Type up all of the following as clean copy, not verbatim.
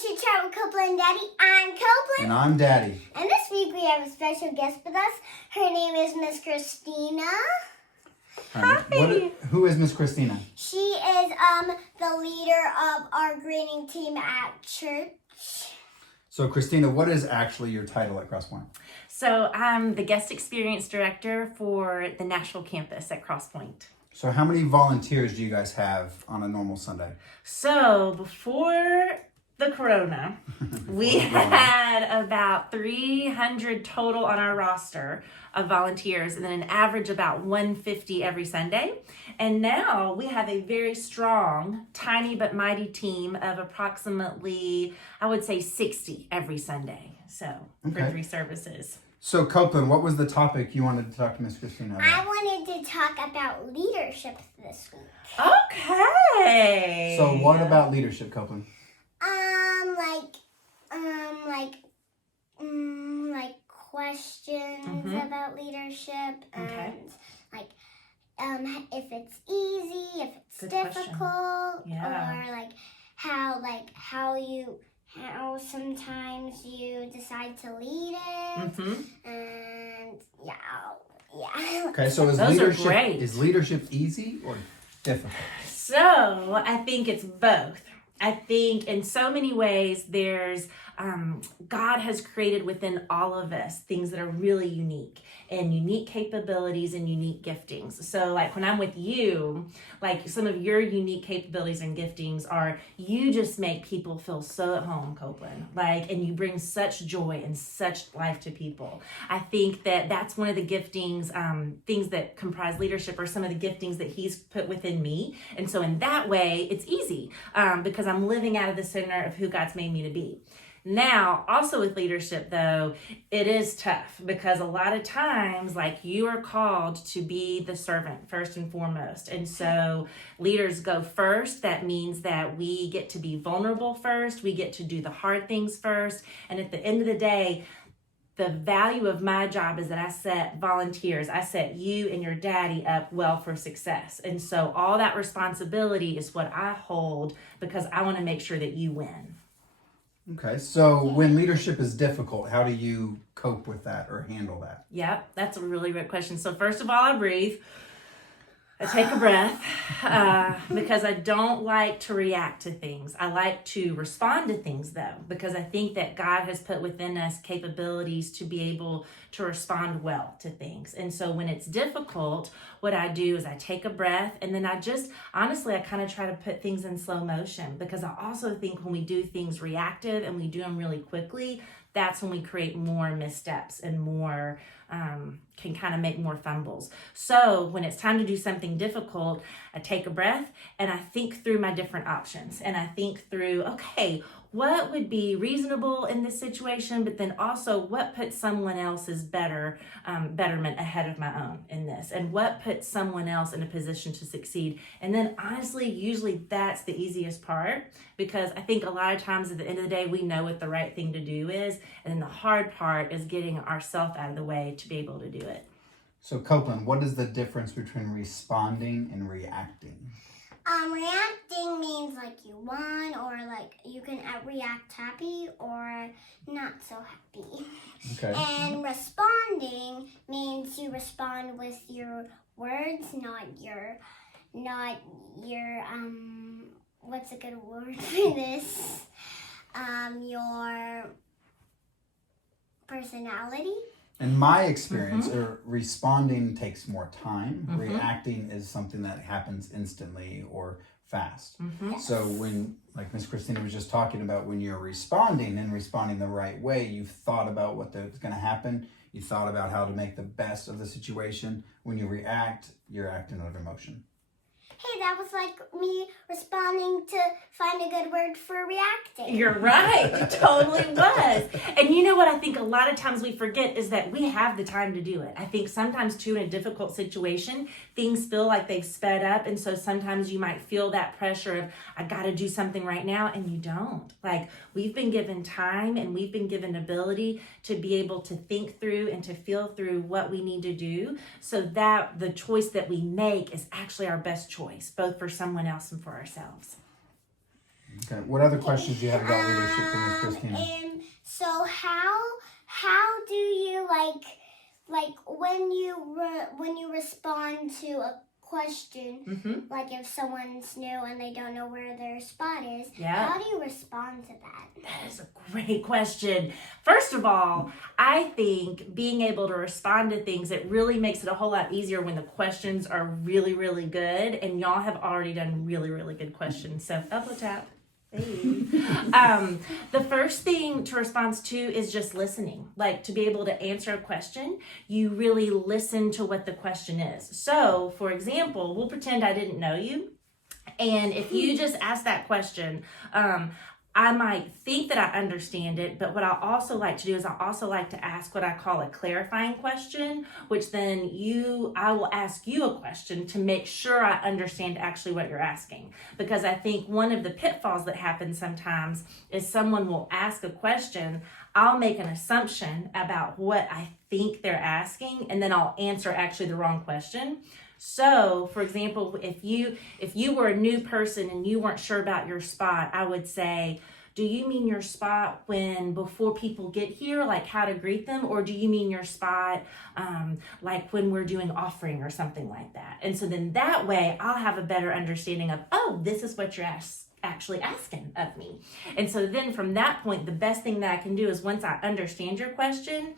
Chit Chat with Copelyn and Daddy. I'm Copelyn. And I'm Daddy. And this week we have a special guest with us. Her name is Miss Christina. Hi. Who is Miss Christina? She is the leader of our greeting team at church. So Christina, what is actually your title at Crosspoint? So I'm the guest experience director for the Nashville campus at Crosspoint. So how many volunteers do you guys have on a normal Sunday? So before the corona, we had about 300 total on our roster of volunteers, and then an average about 150 every Sunday. And now we have a very strong, tiny but mighty team of approximately, I would say 60 every Sunday. So for 3 services. So Copelyn, what was the topic you wanted to talk to Miss Christina about? I wanted to talk about leadership this week. Okay. So what about leadership, Copelyn? Like questions about leadership and if it's easy, if it's Good difficult, question. how sometimes you decide to lead it, and yeah. Okay, so is leadership easy or difficult? So I think it's both. I think in so many ways there's God has created within all of us things that are really unique and unique capabilities and unique giftings. So like when I'm with you, like some of your unique capabilities and giftings are you just make people feel so at home, Copelyn. And you bring such joy and such life to people. I think that that's one of the giftings, things that comprise leadership are some of the giftings that he's put within me. And so in that way, it's easy because I'm living out of the center of who God's made me to be. Now, also with leadership, though, it is tough because a lot of times, you are called to be the servant first and foremost. And so leaders go first. That means that we get to be vulnerable first. We get to do the hard things first. And at the end of the day, the value of my job is that I set volunteers, I set you and your daddy up well for success. And so all that responsibility is what I hold because I want to make sure that you win. Okay, so when leadership is difficult, how do you cope with that or handle that? Yep, that's a really great question. So first of all, I breathe. I take a breath because I don't like to react to things. I like to respond to things, though, because I think that God has put within us capabilities to be able to respond well to things. And so when it's difficult, what I do is I take a breath and then I kind of try to put things in slow motion because I also think when we do things reactive and we do them really quickly, that's when we create more missteps and more can kind of make more fumbles. So when it's time to do something difficult, I take a breath and I think through my different options. And I think through, okay, what would be reasonable in this situation, but then also what puts someone else's betterment ahead of my own in this, and what puts someone else in a position to succeed. And then honestly, usually that's the easiest part because I think a lot of times at the end of the day, we know what the right thing to do is. And then the hard part is getting ourselves out of the way to be able to do it. So Copelyn, what is the difference between responding and reacting? Reacting means you won, or you can react happy or not so happy. Okay. And responding means you respond with your words, not your what's a good word for this? Your personality. In my experience, responding takes more time. Reacting is something that happens instantly or fast. So when, like Miss Christina was just talking about, when you're responding the right way, you've thought about what's going to happen. You thought about how to make the best of the situation. When you react, you're acting out of emotion. Hey, that was like me responding to find a good word for reacting. You're right. It totally was. And you know what I think a lot of times we forget is that we have the time to do it. I think sometimes too in a difficult situation, things feel like they've sped up. And so sometimes you might feel that pressure of, I got to do something right now. And you don't. We've been given time and we've been given ability to be able to think through and to feel through what we need to do so that the choice that we make is actually our best choice, both for someone else and for ourselves. Okay. What other questions do you have about leadership for Miss Christina? So how do you like when you respond to a question, like if someone's new and they don't know where their spot is, how do you respond to that? That is a great question. First of all, I think being able to respond to things, it really makes it a whole lot easier when the questions are really, really good, and y'all have already done really, really good questions. So elbow tap. Hey. The first thing to respond to is just listening. Like, to be able to answer a question, you really listen to what the question is. So, for example, we'll pretend I didn't know you. And if you just ask that question, I might think that I understand it, but what I also like to do is I also like to ask what I call a clarifying question, which then I will ask you a question to make sure I understand actually what you're asking. Because I think one of the pitfalls that happens sometimes is someone will ask a question, I'll make an assumption about what I think they're asking, and then I'll answer actually the wrong question. So, for example, if you were a new person and you weren't sure about your spot, I would say, do you mean your spot before people get here, like how to greet them? Or do you mean your spot like when we're doing offering or something like that? And so then that way I'll have a better understanding of, oh, this is what you're actually asking of me. And so then from that point, the best thing that I can do is once I understand your question,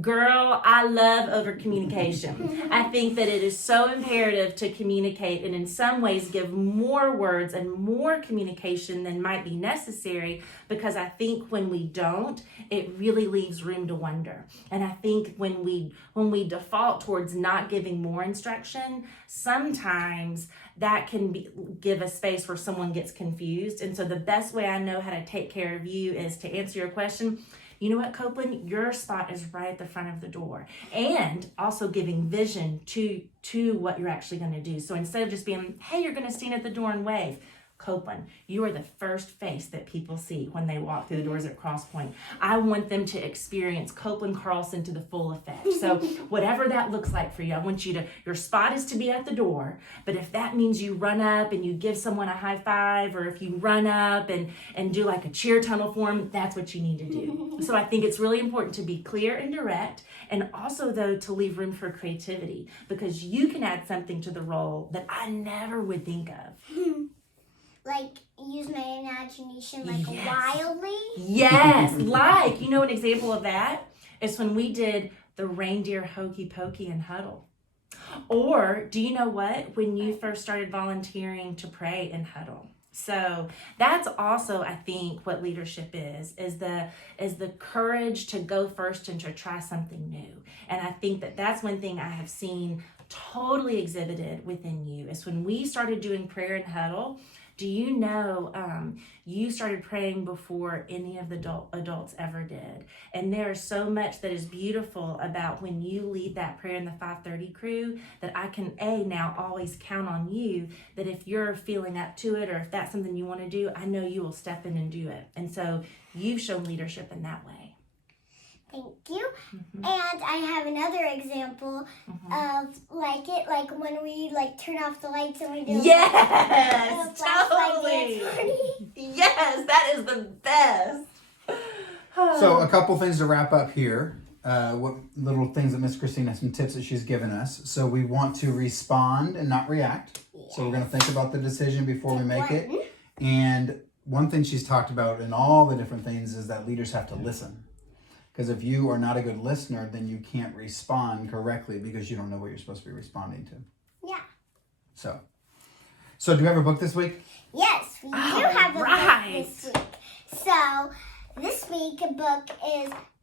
girl, I love over communication. I think that it is so imperative to communicate and in some ways give more words and more communication than might be necessary, because I think when we don't, it really leaves room to wonder. And I think when we default towards not giving more instruction, sometimes that can give a space where someone gets confused. And so the best way I know how to take care of you is to answer your question. You know what, Copelyn? Your spot is right at the front of the door. And also giving vision to what you're actually going to do. So instead of just being, hey, you're going to stand at the door and wave, Copelyn, you are the first face that people see when they walk through the doors at Cross Point. I want them to experience Copelyn Carlson to the full effect. So whatever that looks like for you, I want your spot is to be at the door, but if that means you run up and you give someone a high five, or if you run up and do like a cheer tunnel for them, that's what you need to do. So I think it's really important to be clear and direct, and also though to leave room for creativity, because you can add something to the role that I never would think of. Like, use my imagination wildly? Yes, like, an example of that is when we did the reindeer hokey pokey and huddle. Or, do you know what? When you first started volunteering to pray in huddle. So that's also, I think, what leadership is the courage to go first and to try something new. And I think that that's one thing I have seen totally exhibited within you is when we started doing prayer in huddle. Do you know you started praying before any of the adults ever did? And there's so much that is beautiful about when you lead that prayer in the 5:30 crew that I can now always count on you, that if you're feeling up to it or if that's something you want to do, I know you will step in and do it. And so you've shown leadership in that way. Thank you. And I have another example of like when we turn off the lights and we do yes, totally. Yes, that is the best. So a couple things to wrap up here. What little things that Miss Christina, some tips that she's given us. So we want to respond and not react. Yes. So we're going to think about the decision before we make it. And one thing she's talked about in all the different things is that leaders have to listen. Because if you are not a good listener, then you can't respond correctly because you don't know what you're supposed to be responding to. Yeah. So do we have a book this week? Yes, we do have a book this week. So this week's book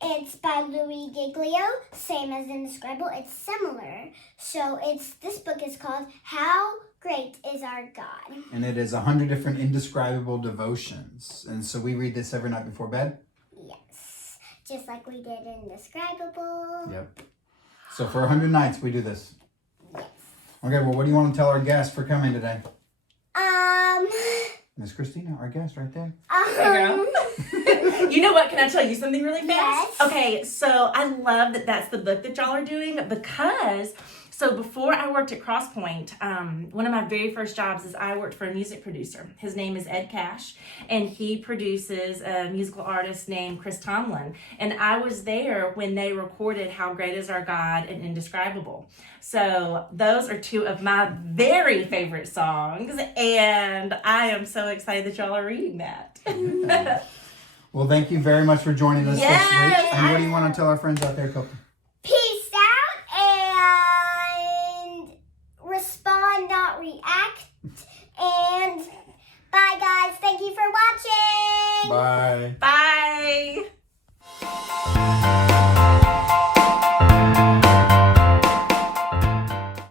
it's by Louis Giglio, same as in the Scribble. It's similar. So this book is called How Great is Our God. And it is 100 different indescribable devotions. And so we read this every night before bed? Just like we did in the Scribble. Yep. So for 100 nights, we do this. Yes. Okay, well, what do you want to tell our guests for coming today? Miss Christina, our guest right there. There you go. You know what? Can I tell you something really fast? Yes. Okay, so I love that that's the book that y'all are doing because. So before I worked at Crosspoint, one of my very first jobs is I worked for a music producer. His name is Ed Cash, and he produces a musical artist named Chris Tomlin. And I was there when they recorded How Great Is Our God and Indescribable. So those are two of my very favorite songs, and I am so excited that y'all are reading that. Well, thank you very much for joining us Yes, this week. And what do you want to tell our friends out there, Copelyn? Peace out and respond, not react. And bye, guys. Thank you for watching. Bye. Bye.